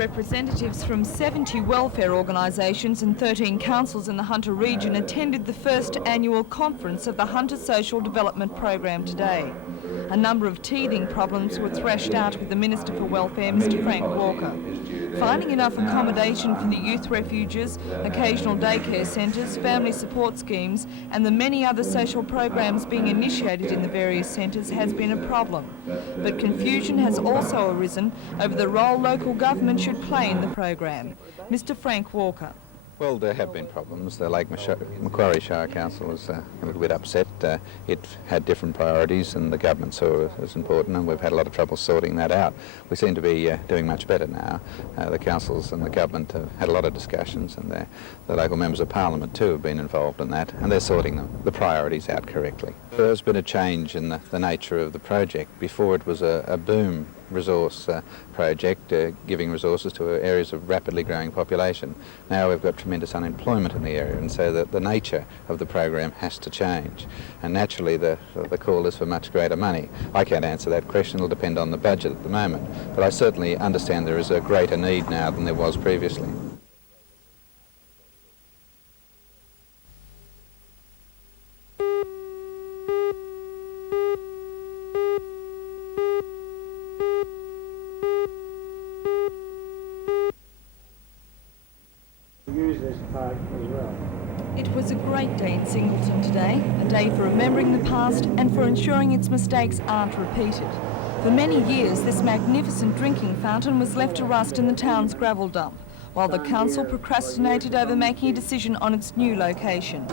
Representatives from 70 welfare organisations and 13 councils in the Hunter region attended the first annual conference of the Hunter Social Development Program today. A number of teething problems were thrashed out with the Minister for Welfare, Mr Frank Walker. Finding enough accommodation for the youth refuges, occasional daycare centres, family support schemes and the many other social programs being initiated in the various centres has been a problem. But confusion has also arisen over the role local government should play in the program. Mr Frank Walker. Well, there have been problems. The Lake Macquarie Shire Council was a little bit upset. It had different priorities and the government saw it as important, and we've had a lot of trouble sorting that out. We seem to be doing much better now. The councils and the government have had a lot of discussions, and the local members of parliament too have been involved in that, and they're sorting the priorities out correctly. There's been a change in the nature of the project. Before it was a boom resource project, giving resources to areas of rapidly growing population. Now we've got tremendous unemployment in the area, and so the nature of the program has to change. And naturally the call is for much greater money. I can't answer that question, it'll depend on the budget at the moment, but I certainly understand there is a greater need now than there was previously. It was a great day in Singleton today, a day for remembering the past and for ensuring its mistakes aren't repeated. For many years, this magnificent drinking fountain was left to rust in the town's gravel dump, while the council procrastinated over making a decision on its new location.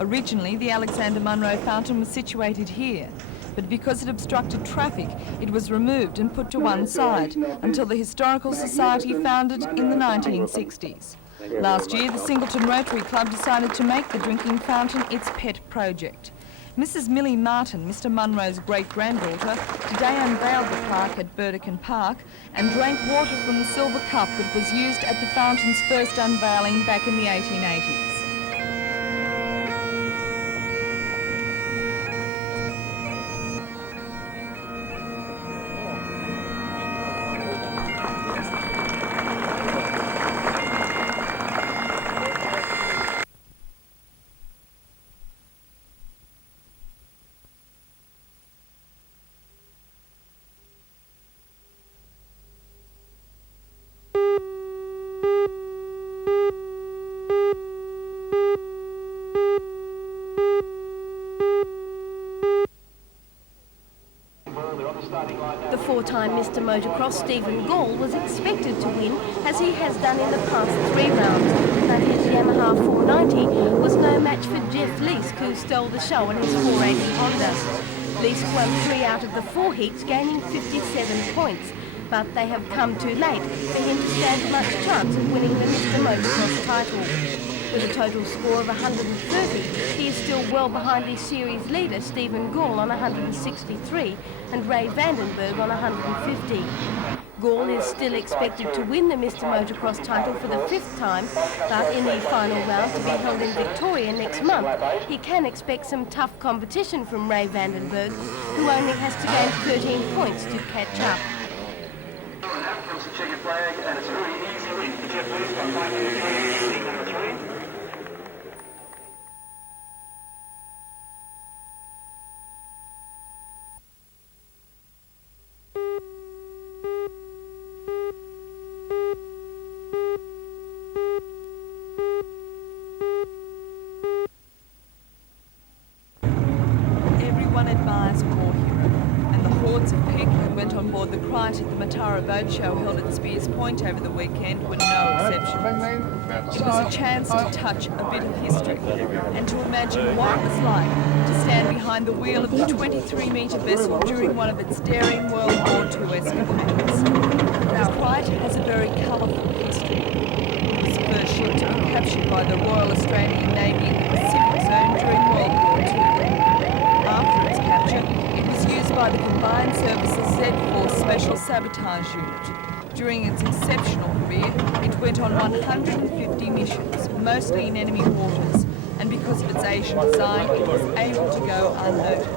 Originally, the Alexander Munro fountain was situated here, but because it obstructed traffic, it was removed and put to one side until the Historical Society found it in the 1960s. Last year, the Singleton Rotary Club decided to make the drinking fountain its pet project. Mrs Millie Martin, Mr Munro's great-granddaughter, today unveiled the plaque at Burdekin Park and drank water from the silver cup that was used at the fountain's first unveiling back in the 1880s. The four-time Mr Motocross Stephen Gall was expected to win, as he has done in the past 3 rounds, but his Yamaha 490 was no match for Jeff Leask, who stole the show in his 480 Honda. Leask won 3 out of the 4 heats, gaining 57 points, but they have come too late for him to stand much chance of winning the Mr Motocross title. With a total score of 130, he is still well behind his series leader Stephen Gall on 163 and Ray Vandenberg on 150. Gall is still expected to win the Mr Motocross title for the 5th time, but in the final round to be held in Victoria next month, he can expect some tough competition from Ray Vandenberg, who only has to gain 13 points to catch up. Comes the checkered flag, and it's a very easy win for Jeff Leask by 5.3, number 3. Everyone admires a war hero, and the hordes of people who went on board the Crichton at the Matara Boat Show held at Spears Point over the weekend were no exception. It was a chance to touch a bit of history and to imagine what it was like to stand behind the wheel of the 23-metre vessel during one of its daring World War II escapades. The Crichton has a very colourful history. It was the first ship to be captured by the Royal Australian Navy in the Pacific Zone during World War II. After its capture, it was used by the Combined Services Z-Force Special Sabotage Unit. During its exceptional career, it went on 150 missions, mostly in enemy waters, and because of its Asian design, it was able to go unnoticed.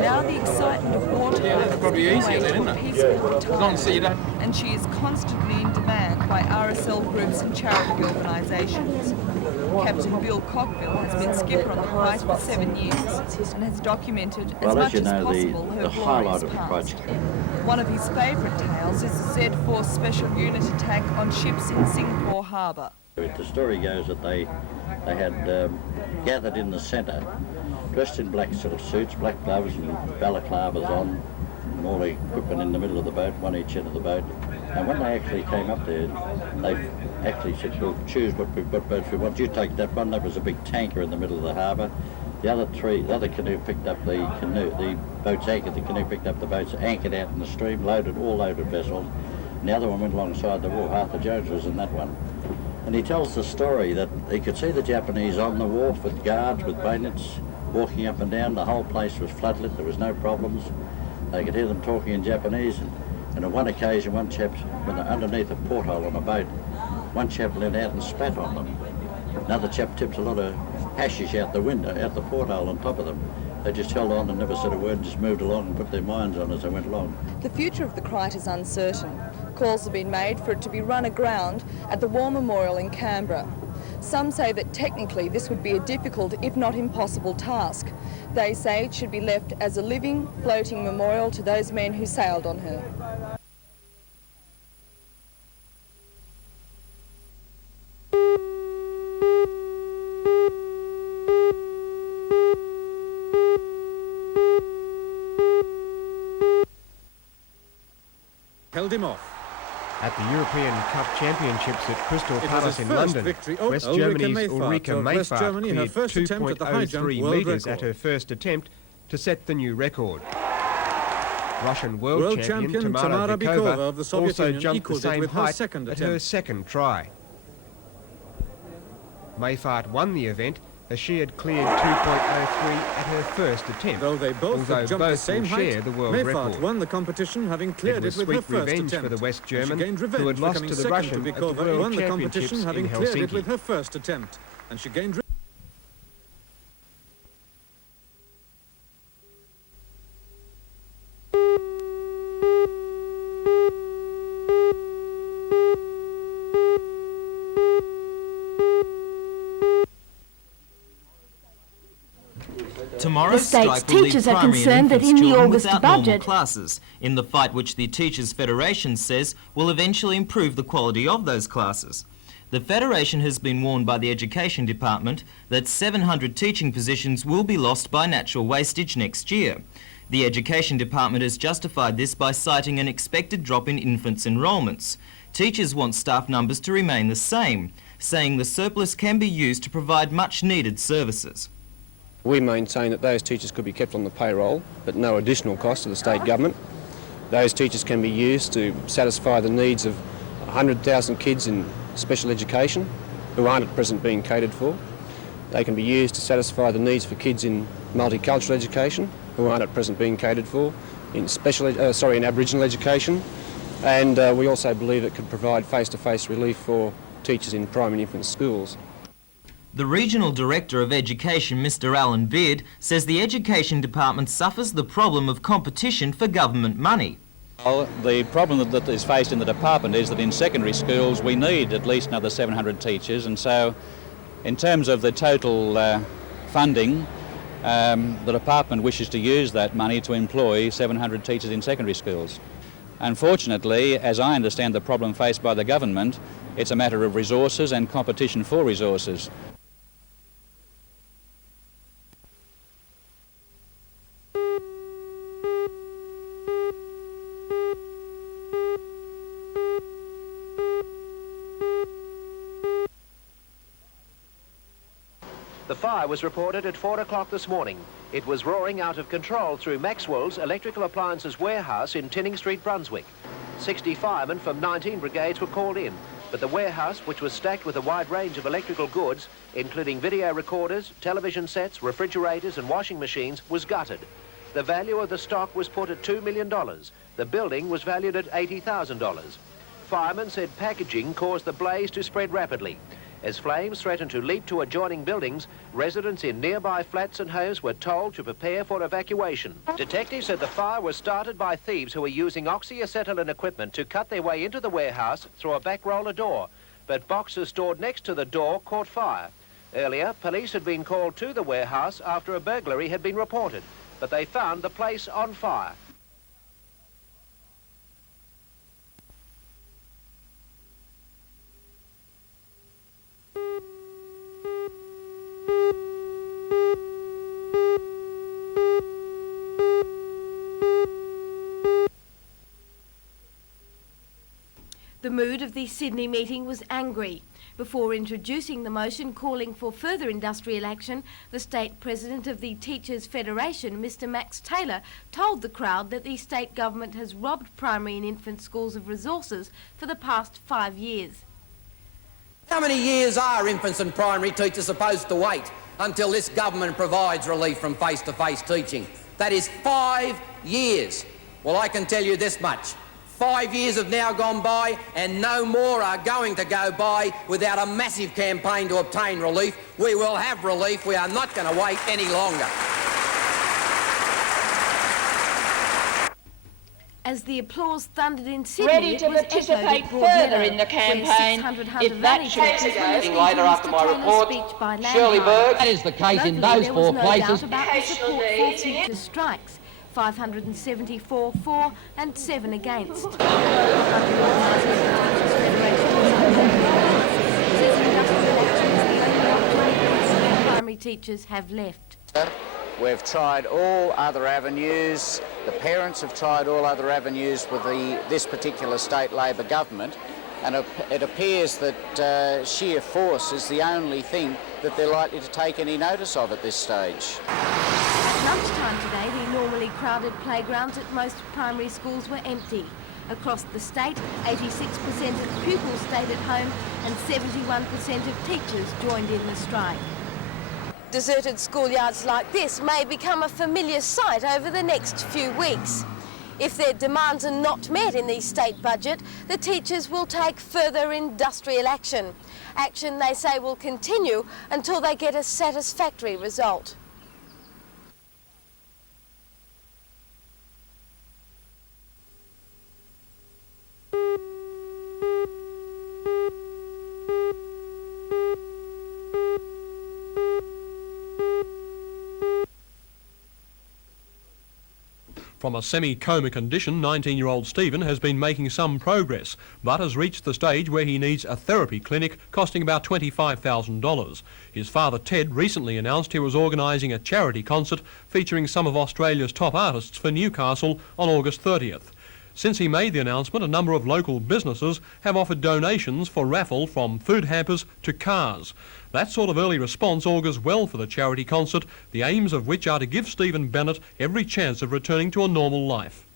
Now the excitement of wartime has Would be easier then, isn't it? Not see that. And she is constantly in demand by RSL groups and charity organisations. Captain Bill Cockbill has been skipper on the Pride for 7 years and has documented as much as possible her glorious past. One of his favourite tales is the Z-Force Special Unit attack on ships in Singapore Harbour. The story goes that they had gathered in the centre, dressed in black sort of suits, black gloves and balaclavas on, and all the equipment in the middle of the boat, one each end of the boat. And when they actually came up there, they actually said, "We'll choose what boats we want. You take that one." That was a big tanker in the middle of the harbour. The other canoe picked up the boats anchored. The canoe picked up the boats anchored out in the stream, all loaded vessels. And the other one went alongside the wharf. Arthur Jones was in that one. And he tells the story that he could see the Japanese on the wharf with guards, with bayonets, walking up and down. The whole place was floodlit. There was no problems. They could hear them talking in Japanese. And on one occasion, one chap, when they're underneath a porthole on a boat, one chap leaned out and spat on them. Another chap tipped a lot of hashish out the window, out the porthole on top of them. They just held on and never said a word, just moved along and put their minds on as they went along. The future of the Crite is uncertain. Calls have been made for it to be run aground at the War Memorial in Canberra. Some say that technically this would be a difficult, if not impossible, task. They say it should be left as a living, floating memorial to those men who sailed on her. Held him off. At the European Cup Championships at Crystal Palace in London, West Germany's Ulrike Mayfahrt cleared 2.03 metres at her first attempt to set the new record. Russian world champion Tamara Bykova also jumped the same height at her second try. Mayfahrt won the event as she had cleared 2.03 at her first attempt, though they both jumped the same height. Share the world Mayfahrt record. won the competition, having cleared it with her first revenge attempt. for the West German, who had lost to the Russian at the World Championships in cleared it Helsinki. with her first attempt, and she gained. Tomorrow's The state's strike will leave teachers are primary concerned and that in the children August without normal budget- classes, in the fight which the Teachers Federation says will eventually improve the quality of those classes. The Federation has been warned by the Education Department that 700 teaching positions will be lost by natural wastage next year. The Education Department has justified this by citing an expected drop in infants' enrolments. Teachers want staff numbers to remain the same, saying the surplus can be used to provide much-needed services. We maintain that those teachers could be kept on the payroll, but no additional cost to the state government. Those teachers can be used to satisfy the needs of 100,000 kids in special education who aren't at present being catered for. They can be used to satisfy the needs for kids in multicultural education who aren't at present being catered for, in Aboriginal education. And we also believe it could provide face-to-face relief for teachers in primary and infant schools. The Regional Director of Education, Mr Alan Beard, says the Education Department suffers the problem of competition for government money. Well, the problem that is faced in the department is that in secondary schools we need at least another 700 teachers, and so in terms of the total funding, the department wishes to use that money to employ 700 teachers in secondary schools. Unfortunately, as I understand the problem faced by the government, it's a matter of resources and competition for resources. The fire was reported at 4 o'clock this morning. It was roaring out of control through Maxwells Electrical Appliances Warehouse in Tinning Street, Brunswick. 60 firemen from 19 brigades were called in, but the warehouse, which was stacked with a wide range of electrical goods, including video recorders, television sets, refrigerators and washing machines, was gutted. The value of the stock was put at $2 million. The building was valued at $80,000. Firemen said packaging caused the blaze to spread rapidly. As flames threatened to leap to adjoining buildings, residents in nearby flats and homes were told to prepare for evacuation. Detectives said the fire was started by thieves who were using oxyacetylene equipment to cut their way into the warehouse through a back roller door, but boxes stored next to the door caught fire. Earlier, police had been called to the warehouse after a burglary had been reported, but they found the place on fire. The mood of the Sydney meeting was angry. Before introducing the motion calling for further industrial action, the state president of the Teachers Federation, Mr Max Taylor, told the crowd that the state government has robbed primary and infant schools of resources for the past 5 years. How many years are infants and primary teachers supposed to wait until this government provides relief from face-to-face teaching? That is 5 years. Well, I can tell you this much. 5 years have now gone by and no more are going to go by without a massive campaign to obtain relief. We will have relief. We are not going to wait any longer. As the applause thundered in Sydney, ready to participate further in the campaign if that case ago. Later after my report, Shirley Berg. That is the case in those four places. About the support for teacher strikes. 574 for and 7 against. Primary teachers have left. We've tried all other avenues. The parents have tried all other avenues with this particular state Labor government, and it appears that sheer force is the only thing that they're likely to take any notice of at this stage. At lunchtime today, the normally crowded playgrounds at most primary schools were empty. Across the state, 86% of pupils stayed at home and 71% of teachers joined in the strike. Deserted schoolyards like this may become a familiar sight over the next few weeks. If their demands are not met in the state budget, the teachers will take further industrial action. Action they say will continue until they get a satisfactory result. From a semi-coma condition, 19-year-old Stephen has been making some progress, but has reached the stage where he needs a therapy clinic costing about $25,000. His father, Ted, recently announced he was organising a charity concert featuring some of Australia's top artists for Newcastle on August 30th. Since he made the announcement, a number of local businesses have offered donations for raffle from food hampers to cars. That sort of early response augurs well for the charity concert, the aims of which are to give Stephen Bennett every chance of returning to a normal life.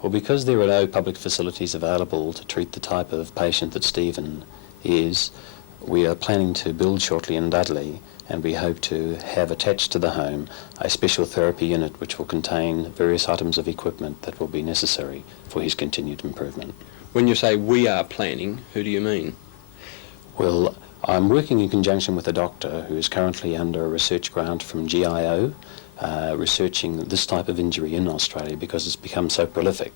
Well, because there are no public facilities available to treat the type of patient that Stephen is, we are planning to build shortly in Dudley, and we hope to have attached to the home a special therapy unit which will contain various items of equipment that will be necessary for his continued improvement. When you say we are planning, who do you mean? Well, I'm working in conjunction with a doctor who is currently under a research grant from GIO, researching this type of injury in Australia because it's become so prolific.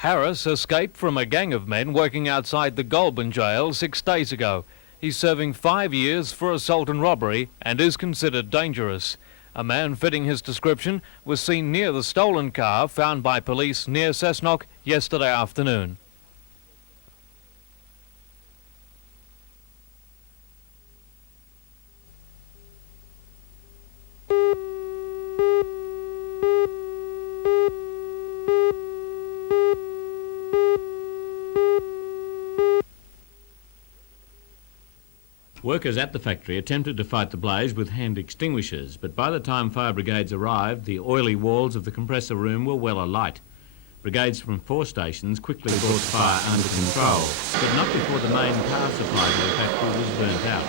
Harris escaped from a gang of men working outside the Goulburn jail 6 days ago. He's serving 5 years for assault and robbery and is considered dangerous. A man fitting his description was seen near the stolen car found by police near Cessnock yesterday afternoon. Workers at the factory attempted to fight the blaze with hand extinguishers, but by the time fire brigades arrived, the oily walls of the compressor room were well alight. Brigades from 4 stations quickly brought fire under control, but not before the main power supply to the factory was burnt out,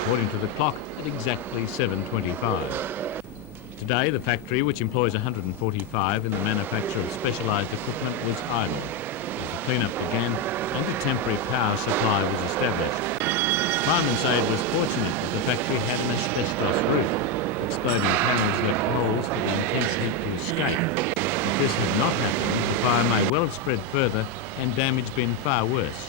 according to the clock at exactly 7:25. Today, the factory, which employs 145 in the manufacture of specialised equipment, was idle. As the clean-up began and a temporary power supply was established. Firemen say it was fortunate that the factory had an asbestos roof. Exploding panels left holes for the intense heat to escape. If this had not happened, the fire may well have spread further and damage been far worse.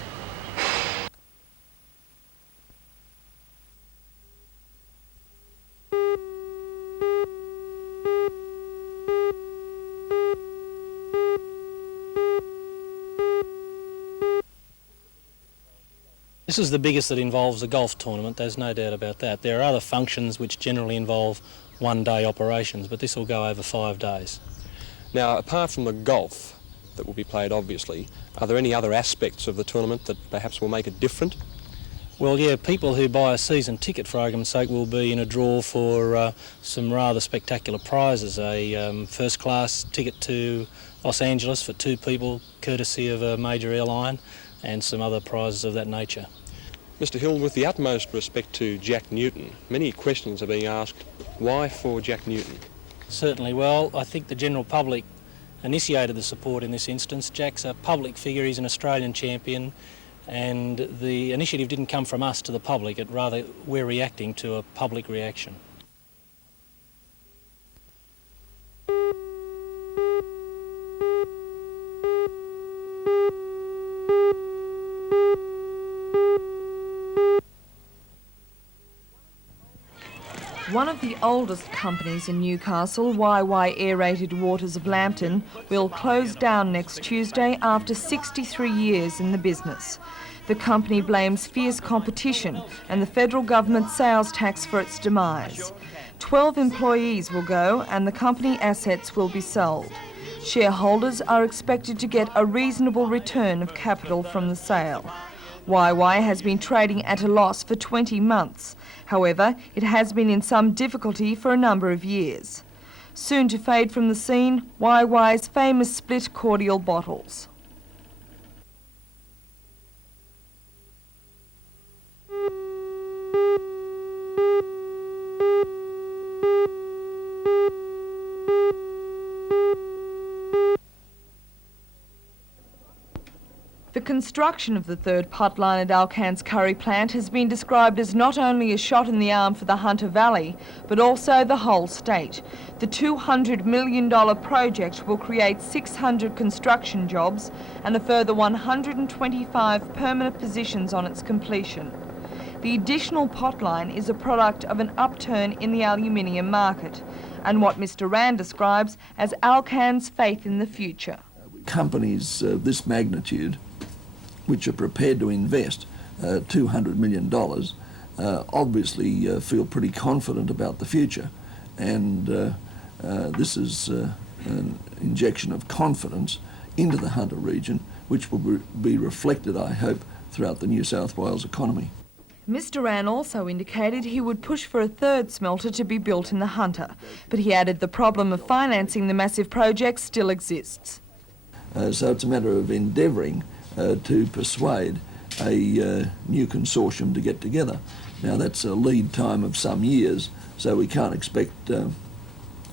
This is the biggest that involves a golf tournament, there's no doubt about that. There are other functions which generally involve one-day operations, but this will go over 5 days. Now, apart from the golf that will be played, obviously, are there any other aspects of the tournament that perhaps will make it different? Well, yeah, people who buy a season ticket, for argument's sake, will be in a draw for some rather spectacular prizes. A first-class ticket to Los Angeles for 2 people, courtesy of a major airline, and some other prizes of that nature. Mr Hill, with the utmost respect to Jack Newton, many questions are being asked, why for Jack Newton? Certainly. Well, I think the general public initiated the support in this instance. Jack's a public figure, he's an Australian champion, and the initiative didn't come from us to the public, it rather we're reacting to a public reaction. One of the oldest companies in Newcastle, YY Aerated Waters of Lambton, will close down next Tuesday after 63 years in the business. The company blames fierce competition and the federal government sales tax for its demise. 12 employees will go and the company assets will be sold. Shareholders are expected to get a reasonable return of capital from the sale. YY has been trading at a loss for 20 months. However, it has been in some difficulty for a number of years. Soon to fade from the scene, YY's famous split cordial bottles. The construction of the third pipeline at Alcan's Curry plant has been described as not only a shot in the arm for the Hunter Valley, but also the whole state. The $200 million project will create 600 construction jobs and a further 125 permanent positions on its completion. The additional potline is a product of an upturn in the aluminium market and what Mr Rand describes as Alcan's faith in the future. Companies of this magnitude, which are prepared to invest $200 million, obviously feel pretty confident about the future. And this is an injection of confidence into the Hunter region, which will be reflected, I hope, throughout the New South Wales economy. Mr Rann also indicated he would push for a third smelter to be built in the Hunter, but he added the problem of financing the massive project still exists. So it's a matter of endeavouring to persuade a new consortium to get together. Now that's a lead time of some years, so we can't expect an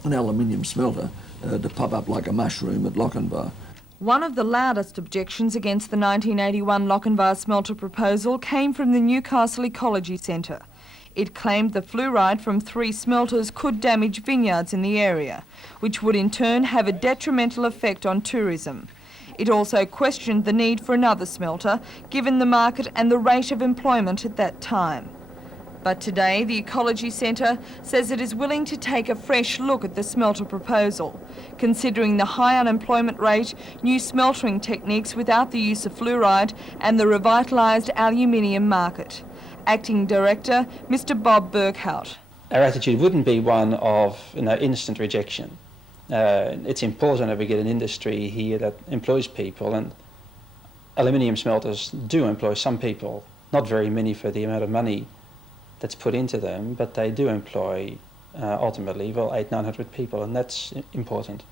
aluminium smelter to pop up like a mushroom at Lochinvar. One of the loudest objections against the 1981 Lochinvar smelter proposal came from the Newcastle Ecology Centre. It claimed the fluoride from 3 smelters could damage vineyards in the area, which would in turn have a detrimental effect on tourism. It also questioned the need for another smelter, given the market and the rate of employment at that time. But today, the Ecology Centre says it is willing to take a fresh look at the smelter proposal, considering the high unemployment rate, new smeltering techniques without the use of fluoride, and the revitalised aluminium market. Acting Director, Mr Bob Burkhout. Our attitude wouldn't be one of instant rejection. It's important that we get an industry here that employs people, and aluminium smelters do employ some people, not very many for the amount of money that's put into them, but they do employ ultimately, well, 800-900 people, and that's important.